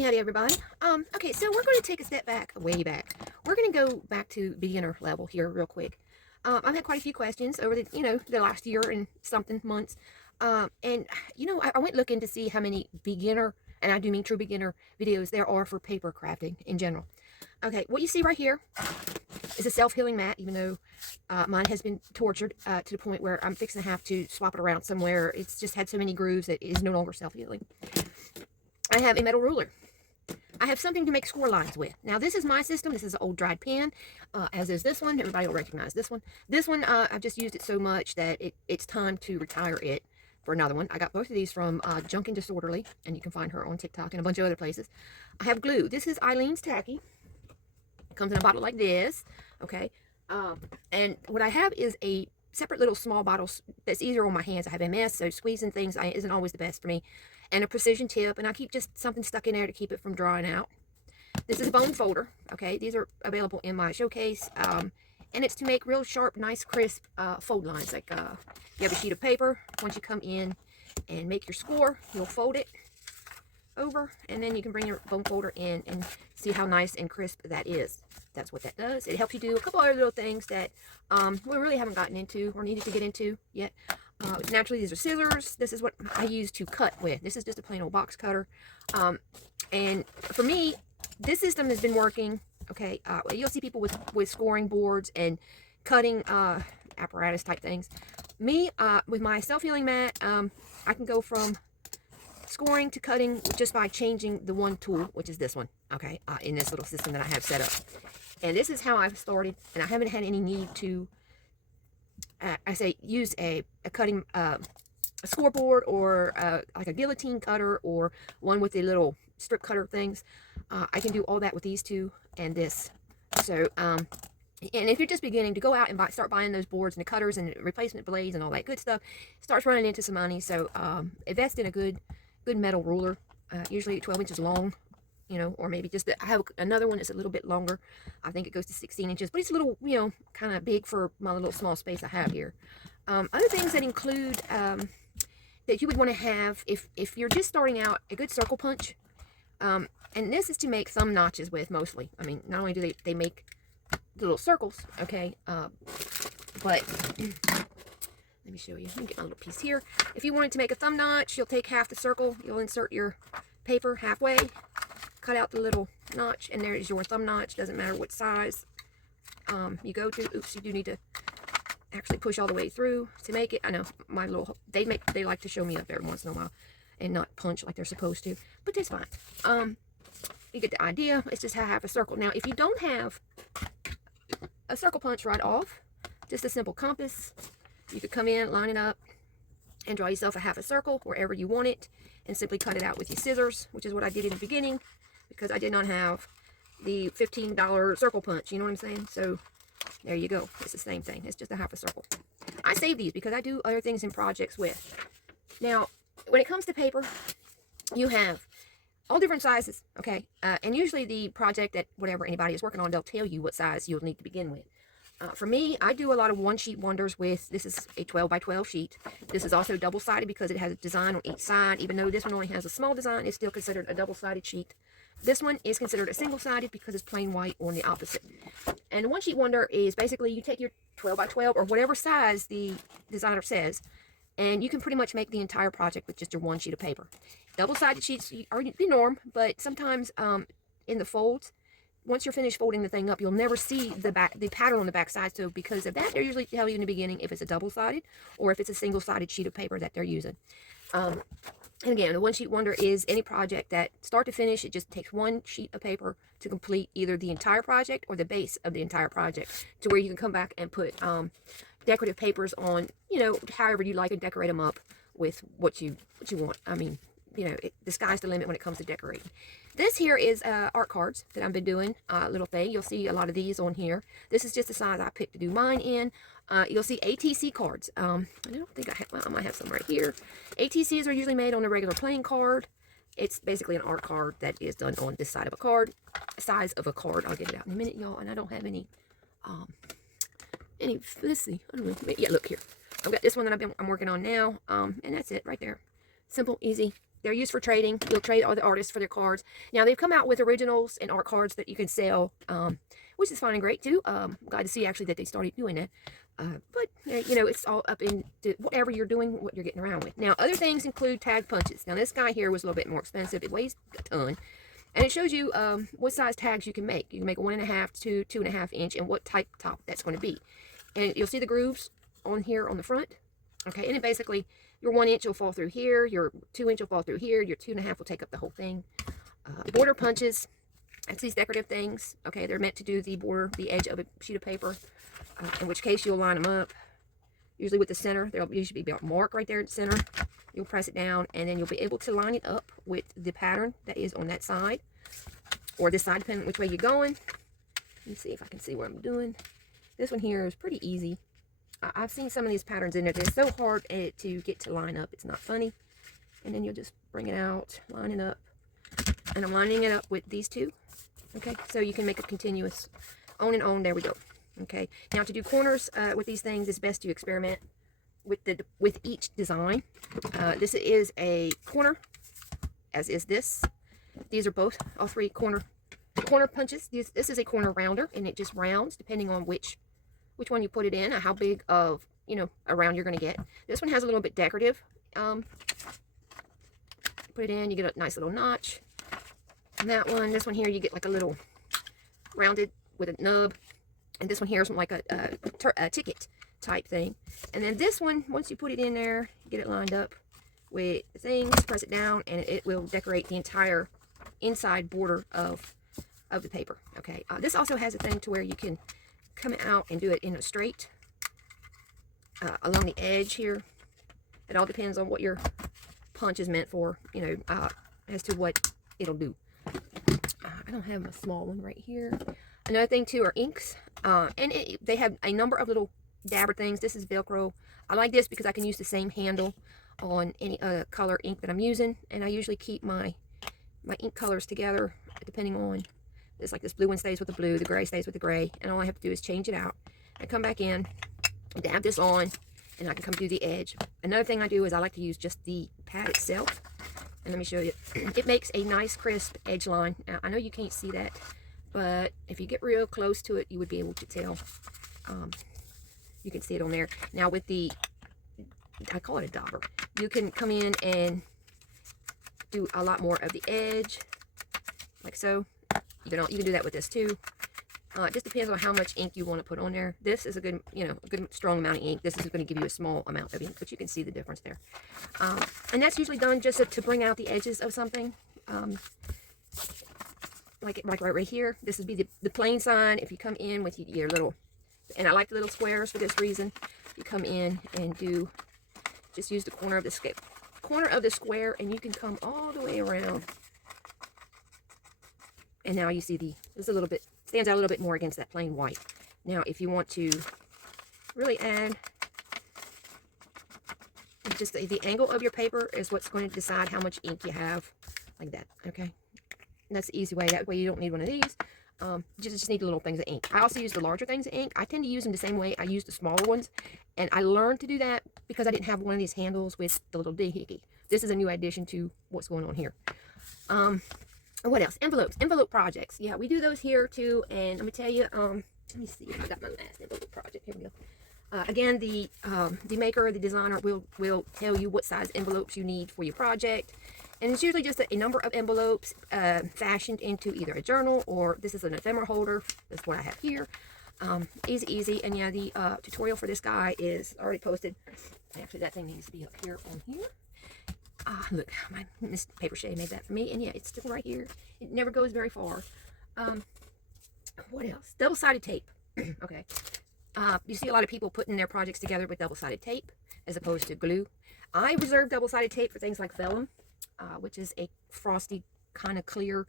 Howdy, howdy, everybody. Okay, so we're going to take a step back, way back. We're going to go back to beginner level here real quick. I've had quite a few questions over the last year and something months. I went looking to see how many beginner, and I do mean true beginner, videos there are for paper crafting in general. Okay, what you see right here is a self-healing mat, even though mine has been tortured to the point where I'm fixing to have to swap it around somewhere. It's just had so many grooves that it is no longer self-healing. I have a metal ruler. I have something to make score lines with. Now, this is my system. This is an old dried pen, as is this one. Everybody will recognize this one. This one, I've just used it so much that it's time to retire it for another one. I got both of these from Junk and Disorderly, and you can find her on TikTok and a bunch of other places. I have glue. This is Eileen's Tacky. It comes in a bottle like this, okay? And what I have is a separate little small bottles that's easier on my hands. I have MS, so squeezing things isn't always the best for me. And a precision tip, and I keep just something stuck in there to keep it from drying out. This is a bone folder, okay? These are available in my showcase, and it's to make real sharp, nice, crisp fold lines. Like you have a sheet of paper. Once you come in and make your score, you'll fold it over, and then you can bring your bone folder in and see how nice and crisp that is. That's what that does. It helps you do a couple other little things that we really haven't gotten into or needed to get into yet. Naturally, these are scissors. This is what I use to cut with. This is just a plain old box cutter. And for me, this system has been working. Okay, you'll see people with scoring boards and cutting apparatus type things. Me, with my self-healing mat, I can go from scoring to cutting just by changing the one tool, which is this one, okay, in this little system that I have set up. And this is how I've started, and I haven't had any need to use a cutting a scoreboard or like a guillotine cutter or one with the little strip cutter things. I can do all that with these two and this. So and if you're just beginning to go out and start buying those boards and the cutters and replacement blades and all that good stuff, starts running into some money. So invest in a good metal ruler, usually 12 inches long, or maybe just I have another one that's a little bit longer. I think it goes to 16 inches, but it's a little, kind of big for my little small space I have here. Other things that include that you would want to have if you're just starting out, a good circle punch. And this is to make thumb notches with mostly. I mean, not only do they make little circles, okay, but let me show you. Let me get my little piece here. If you wanted to make a thumb notch, you'll take half the circle, you'll insert your paper halfway, cut out the little notch, and there is your thumb notch. Doesn't matter what size you go to. Oops, you do need to actually push all the way through to make it. I know my little they like to show me up every once in a while and not punch like they're supposed to, but that's fine. You get the idea. It's just half a circle. Now, if you don't have a circle punch right off, just a simple compass, you could come in, line it up, and draw yourself a half a circle wherever you want it, and simply cut it out with your scissors, which is what I did in the beginning, because I did not have the $15 circle punch, you know what I'm saying? So, there you go. It's the same thing. It's just a half a circle. I save these because I do other things in projects with. Now, when it comes to paper, you have all different sizes, okay? And usually the project that whatever anybody is working on, they'll tell you what size you'll need to begin with. For me, I do a lot of one-sheet wonders with, this is a 12 by 12 sheet. This is also double-sided because it has a design on each side. Even though this one only has a small design, it's still considered a double-sided sheet. This one is considered a single-sided because it's plain white on the opposite. And the one-sheet wonder is basically you take your 12 by 12 or whatever size the designer says, and you can pretty much make the entire project with just your one sheet of paper. Double-sided sheets are the norm, but sometimes in the folds, once you're finished folding the thing up, you'll never see the pattern on the back side. So because of that, they're usually tell you in the beginning if it's a double-sided or if it's a single-sided sheet of paper that they're using. And again, the one-sheet wonder is any project that start to finish, it just takes one sheet of paper to complete either the entire project or the base of the entire project, to where you can come back and put decorative papers on, however you like, and decorate them up with what you want. I mean, the sky's the limit when it comes to decorating. This here is art cards that I've been doing, little thing. You'll see a lot of these on here. This is just the size I picked to do mine in. You'll see ATC cards. I don't think I have, well, I might have some right here. ATCs are usually made on a regular playing card. It's basically an art card that is done on this side of a card, size of a card. I'll get it out in a minute, y'all. And I don't have any, let's see. I don't know. Yeah, look here. I've got this one that I'm working on now. And that's it right there. Simple, easy. They're used for trading. You'll trade all the artists for their cards. Now, they've come out with originals and art cards that you can sell, which is fine and great, too. Glad to see, actually, that they started doing that. But, you know, it's all up into whatever you're doing, what you're getting around with. Now, other things include tag punches. Now, this guy here was a little bit more expensive. It weighs a ton. And it shows you what size tags you can make. You can make 1.5 to 2.5 inch and what type top that's going to be. And you'll see the grooves on here on the front. Okay, and it basically, your 1 inch will fall through here, your 2 inch will fall through here, your 2.5 will take up the whole thing. Border punches, that's these decorative things. Okay, they're meant to do the border, the edge of a sheet of paper, in which case you'll line them up. Usually with the center, there'll usually be a mark right there at the center. You'll press it down, and then you'll be able to line it up with the pattern that is on that side, or this side, depending on which way you're going. Let me see if I can see what I'm doing. This one here is pretty easy. I've seen some of these patterns in there. They're so hard to get to line up. It's not funny. And then you'll just bring it out, line it up. And I'm lining it up with these two. Okay, so you can make a continuous on and on. There we go. Okay, now to do corners with these things, it's best to experiment with each design. This is a corner, as is this. These are both, all three corner punches. This is a corner rounder, and it just rounds depending on which one you put it in, or how big of, you know, a round you're going to get. This one has a little bit decorative. Put it in, you get a nice little notch. And that one, this one here, you get like a little rounded with a nub. And this one here is like a ticket type thing. And then this one, once you put it in there, get it lined up with the things, press it down, and it will decorate the entire inside border of the paper. Okay, this also has a thing to where you can come out and do it in a straight along the edge here. It all depends on what your punch is meant for, you know, as to what it'll do. I don't have a small one right here. Another thing too are inks, and they have a number of little dabber things. This is Velcro. I like this because I can use the same handle on any color ink that I'm using, and I usually keep my ink colors together depending on. It's like this blue one stays with the blue, the gray stays with the gray, and all I have to do is change it out. I come back in, dab this on, and I can come through the edge. Another thing I do is I like to use just the pad itself. And let me show you. It makes a nice crisp edge line. Now, I know you can't see that, but if you get real close to it, you would be able to tell. You can see it on there. Now with the, I call it a dauber, you can come in and do a lot more of the edge, like so. You can do that with this too. It just depends on how much ink you want to put on there. This is a good, you know, a good strong amount of ink. This is going to give you a small amount of ink, but you can see the difference there. And that's usually done just to bring out the edges of something. Like right here. This would be the plain sign. If you come in with your little, and I like the little squares for this reason. You come in and just use the corner of the square, and you can come all the way around. And now you see it's a little bit, stands out a little bit more against that plain white. Now, if you want to really add, just the angle of your paper is what's going to decide how much ink you have, like that, okay? And that's the easy way. That way you don't need one of these. You just need the little things of ink. I also use the larger things of ink. I tend to use them the same way I use the smaller ones. And I learned to do that because I didn't have one of these handles with the little doohickey. This is a new addition to what's going on here. What else? Envelope projects. Yeah, we do those here too. And let me tell you, let me see if I got my last envelope project. Here we go. Again, the maker, the designer will tell you what size envelopes you need for your project. And it's usually just a number of envelopes fashioned into either a journal, or this is an ephemera holder. That's what I have here. Easy. And yeah, the tutorial for this guy is already posted. Actually, that thing needs to be up here on here. Look, my Miss Papercraft made that for me, and yeah, it's still right here. It never goes very far. What else? Double-sided tape. Okay. You see a lot of people putting their projects together with double-sided tape as opposed to glue. I reserve double-sided tape for things like vellum, which is a frosty, kind of clear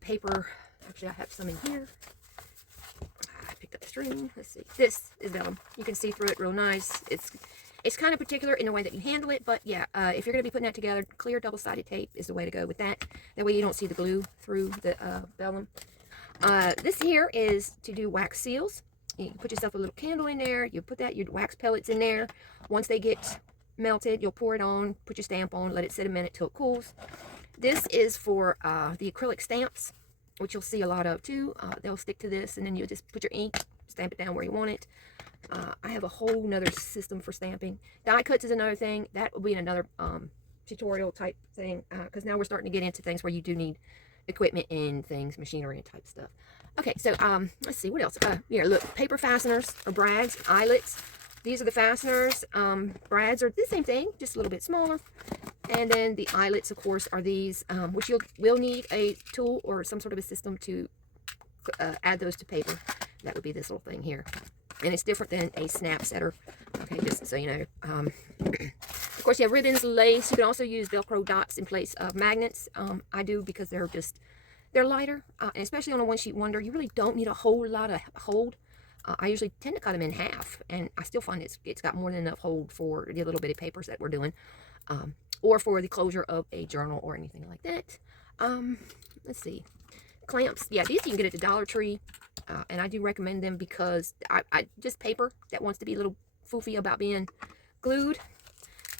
paper. Actually, I have some in here. I picked up the string. Let's see. This is vellum. You can see through it real nice. It's kind of particular in the way that you handle it, but yeah, if you're going to be putting that together, clear double-sided tape is the way to go with that. That way you don't see the glue through the vellum. This here is to do wax seals. You put yourself a little candle in there. You put your wax pellets in there. Once they get melted, you'll pour it on, put your stamp on, let it sit a minute till it cools. This is for the acrylic stamps, which you'll see a lot of too. They'll stick to this, and then you'll just put your ink, stamp it down where you want it. I have a whole nother system for stamping. Die cuts is another thing. That will be another tutorial type thing, because now we're starting to get into things where you do need equipment and things, machinery and type stuff. Okay, so let's see, what else? Here, look, paper fasteners or brads, eyelets. These are the fasteners. Brads are the same thing, just a little bit smaller. And then the eyelets, of course, are these, which you will need a tool or some sort of a system to add those to paper. That would be this little thing here. And it's different than a snap setter. Okay, just so you know. Of course, you have ribbons, lace. You can also use Velcro dots in place of magnets. I do because they're lighter. And especially on a one-sheet wonder, you really don't need a whole lot of hold. I usually tend to cut them in half. And I still find it's got more than enough hold for the little bitty papers that we're doing. Or for the closure of a journal or anything like that. Let's see. Clamps. Yeah, these you can get at the Dollar Tree. And I do recommend them because I just paper that wants to be a little foofy about being glued.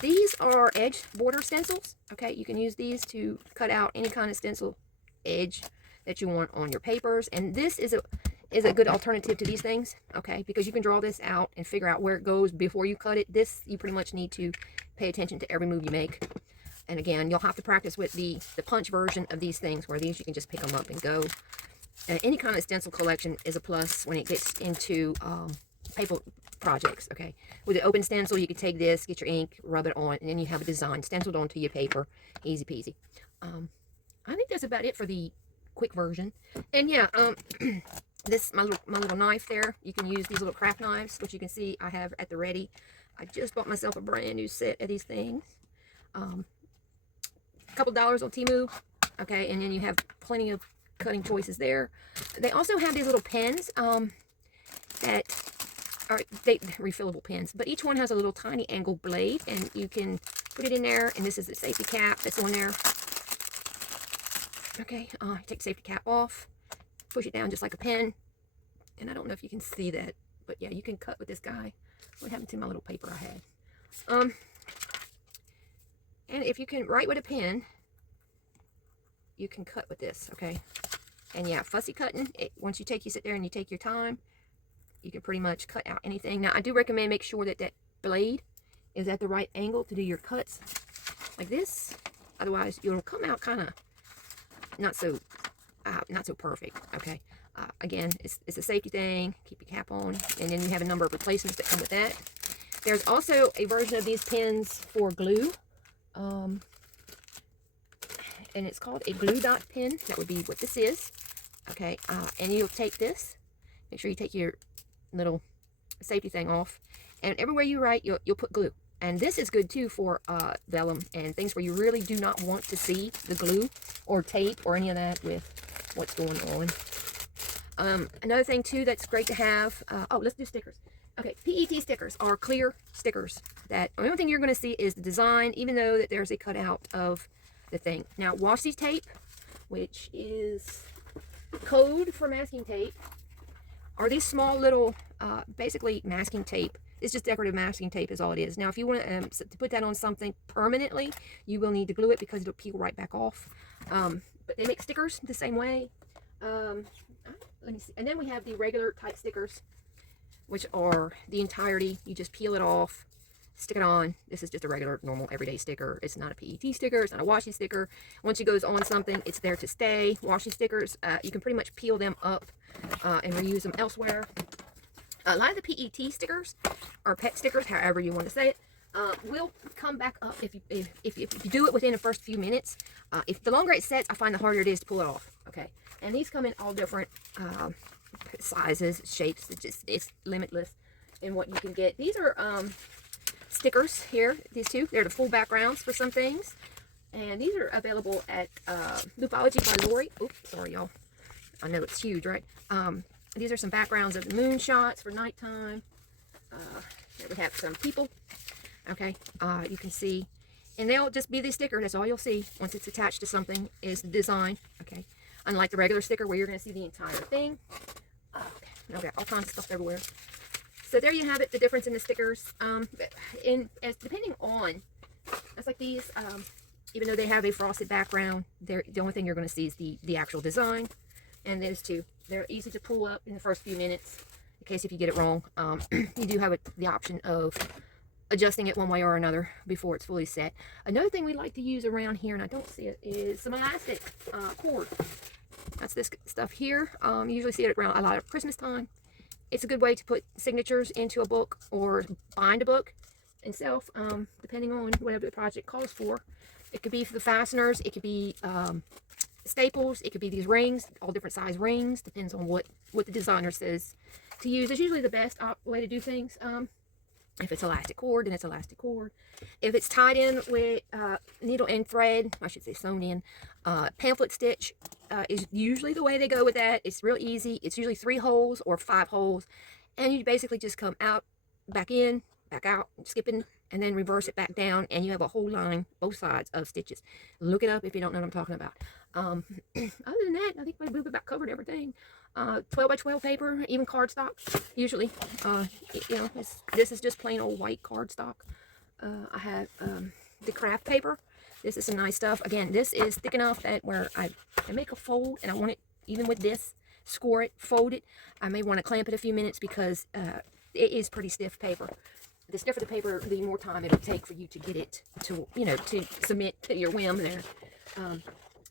These are edge border stencils. Okay, you can use these to cut out any kind of stencil edge that you want on your papers. And this is a good alternative to these things. Okay, because you can draw this out and figure out where it goes before you cut it. This, you pretty much need to pay attention to every move you make. And again, you'll have to practice with the punch version of these things, where these you can just pick them up and go. Any kind of stencil collection is a plus when it gets into paper projects, okay? With the open stencil, you can take this, get your ink, rub it on, and then you have a design stenciled onto your paper. Easy peasy. I think that's about it for the quick version. And yeah, this, my little knife there, you can use these little craft knives, which you can see I have at the ready. I just bought myself a brand new set of these things. A couple dollars on Temu, okay? And then you have plenty of cutting choices there. They also have these little pens that are refillable pens, but each one has a little tiny angle blade, and you can put it in there. And this is the safety cap that's on there. Okay, take the safety cap off, push it down just like a pen. And I don't know if you can see that, but yeah, you can cut with this guy. What happened to my little paper I had? And if you can write with a pen, you can cut with this, okay? And yeah, fussy cutting, once you sit there and you take your time, you can pretty much cut out anything. Now, I do recommend make sure that that blade is at the right angle to do your cuts like this. Otherwise, you'll come out kind of not so perfect, okay? Again, it's a safety thing. Keep your cap on. And then you have a number of replacements that come with that. There's also a version of these pens for glue. And it's called a glue dot pen. That would be what this is. Okay, and you'll take this. Make sure you take your little safety thing off. And everywhere you write, you'll put glue. And this is good too for vellum and things where you really do not want to see the glue or tape or any of that with what's going on. Another thing too that's great to have. Oh, let's do stickers. Okay, PET stickers are clear stickers. That the only thing you're going to see is the design, even though that there's a cutout of the thing. Now, washi tape, which is code for masking tape, are these small little, basically masking tape. It's just decorative masking tape is all it is. Now, if you want to put that on something permanently, you will need to glue it because it'll peel right back off. But they make stickers the same way. Let me see. And then we have the regular type stickers, which are the entirety. You just peel it off, stick it on. This is just a regular, normal, everyday sticker. It's not a PET sticker. It's not a washi sticker. Once it goes on something, it's there to stay. Washi stickers, you can pretty much peel them up and reuse them elsewhere. A lot of the PET stickers, or PET stickers, however you want to say it, will come back up if you do it within the first few minutes. If the longer it sets, I find the harder it is to pull it off. Okay, and these come in all different sizes, shapes. It's limitless in what you can get. These are stickers here. These two, they're the full backgrounds for some things, and these are available at Loopology by Lori. Oops, sorry y'all. I know it's huge, right? These are some backgrounds of the moon shots for nighttime. Here we have some people. Okay, you can see, and they'll just be the sticker. That's all you'll see once it's attached to something is the design. Okay, unlike the regular sticker where you're going to see the entire thing. Okay, all kinds of stuff everywhere. So there you have it, the difference in the stickers. Depending on, it's like these, even though they have a frosted background, the only thing you're going to see is the actual design. And those two, they're easy to pull up in the first few minutes, in case if you get it wrong. You do have the option of adjusting it one way or another before it's fully set. Another thing we like to use around here, and I don't see it, is some elastic cord. That's this stuff here. You usually see it around a lot of Christmas time. It's a good way to put signatures into a book or bind a book itself, depending on whatever the project calls for. It could be for the fasteners. It could be staples. It could be these rings, all different size rings. Depends on what the designer says to use. It's usually the best way to do things. If it's elastic cord, then it's elastic cord. If it's tied in with needle and thread, I should say sewn in, pamphlet stitch is usually the way they go with that. It's real easy. It's usually 3 holes or 5 holes. And you basically just come out, back in, back out, skipping, and then reverse it back down. And you have a whole line, both sides of stitches. Look it up if you don't know what I'm talking about. Other than that, I think we've about covered everything. 12 by 12 paper, even cardstock, usually. You know, this is just plain old white cardstock. I have the craft paper. This is some nice stuff. Again, this is thick enough that where I make a fold, and I want it, even with this, score it, fold it. I may want to clamp it a few minutes because it is pretty stiff paper. The stiffer the paper, the more time it'll take for you to get it to, you know, to submit to your whim there.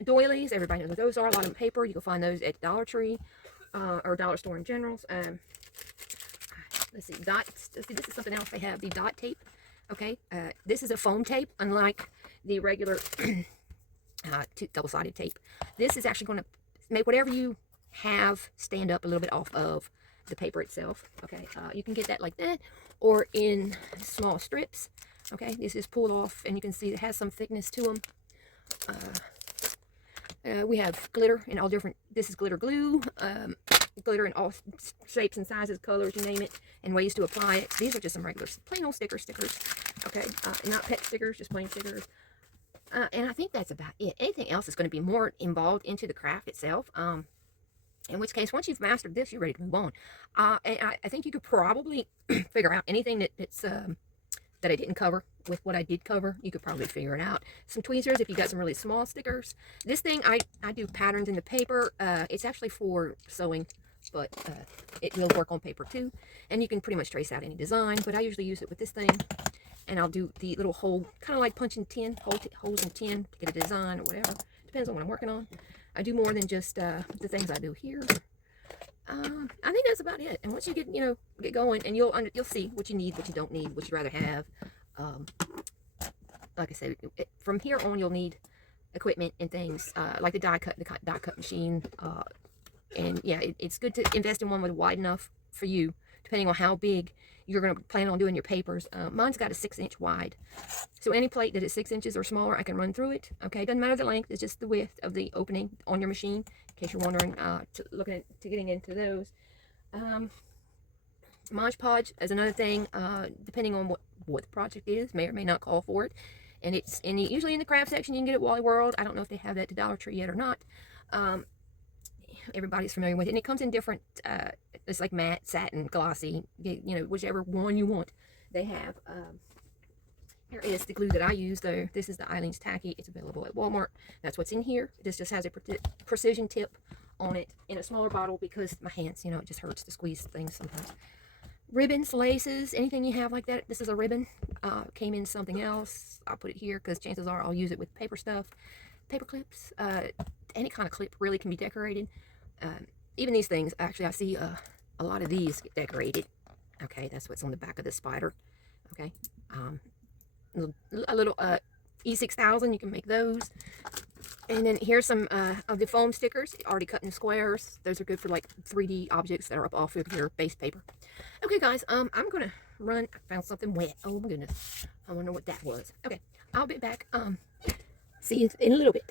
Doilies, everybody knows what those are. A lot of paper. You can find those at Dollar Tree or Dollar Store in general. Let's see, dots. Let's see, this is something else they have, the dot tape. Okay, this is a foam tape, unlike the regular double-sided tape. This is actually going to make whatever you have stand up a little bit off of the paper itself. Okay, you can get that like that, or in small strips. Okay, this is pulled off, and you can see it has some thickness to them. We have glitter in all different, this is glitter glue, glitter in all shapes and sizes, colors, you name it, and ways to apply it. These are just some regular, plain old stickers, okay, not pet stickers, just plain stickers. And I think that's about it. Anything else is going to be more involved into the craft itself, in which case, once you've mastered this, you're ready to move on. And I think you could probably figure out anything that's that I didn't cover with what I did cover. You could probably figure it out. Some tweezers if you got some really small stickers. This thing, I do patterns in the paper. It's actually for sewing, but it will work on paper too. And you can pretty much trace out any design, but I usually use it with this thing. And I'll do the little hole, kind of like punching tin, holes in tin to get a design or whatever. Depends on what I'm working on. I do more than just the things I do here. I think that's about it. And once you get, you know, get going, and you'll see what you need, what you don't need, what you'd rather have. Like I said, from here on, you'll need equipment and things like the die cut machine. And yeah, it's good to invest in one with wide enough for you, depending on how big you're going to plan on doing your papers. Mine's got a 6-inch wide. So any plate that is 6 inches or smaller, I can run through it. Okay, doesn't matter the length, it's just the width of the opening on your machine, in case you're wondering, getting into those. Mod Podge is another thing, depending on what the project is, may or may not call for it. And it's usually in the craft section. You can get it at Wally World. I don't know if they have that at the Dollar Tree yet or not. Everybody's familiar with it, and it comes in different, it's like matte, satin, glossy, you know, whichever one you want, they have. Here is the glue that I use, though. This is the Eileen's Tacky. It's available at Walmart. That's what's in here. This just has a precision tip on it in a smaller bottle because my hands, you know, it just hurts to squeeze things sometimes. Ribbons, laces, anything you have like that. This is a ribbon. Came in something else. I'll put it here because chances are I'll use it with paper stuff. Paper clips. Any kind of clip really can be decorated. Even these things, actually, I see a lot of these get decorated. Okay, that's what's on the back of the spider. Okay, a little E6000, you can make those. And then here's some of the foam stickers, already cut in squares. Those are good for like 3D objects that are up off of your base paper. Okay, guys, I'm gonna run. I found something wet. Oh my goodness, I wonder what that was. Okay, I'll be back. See you in a little bit.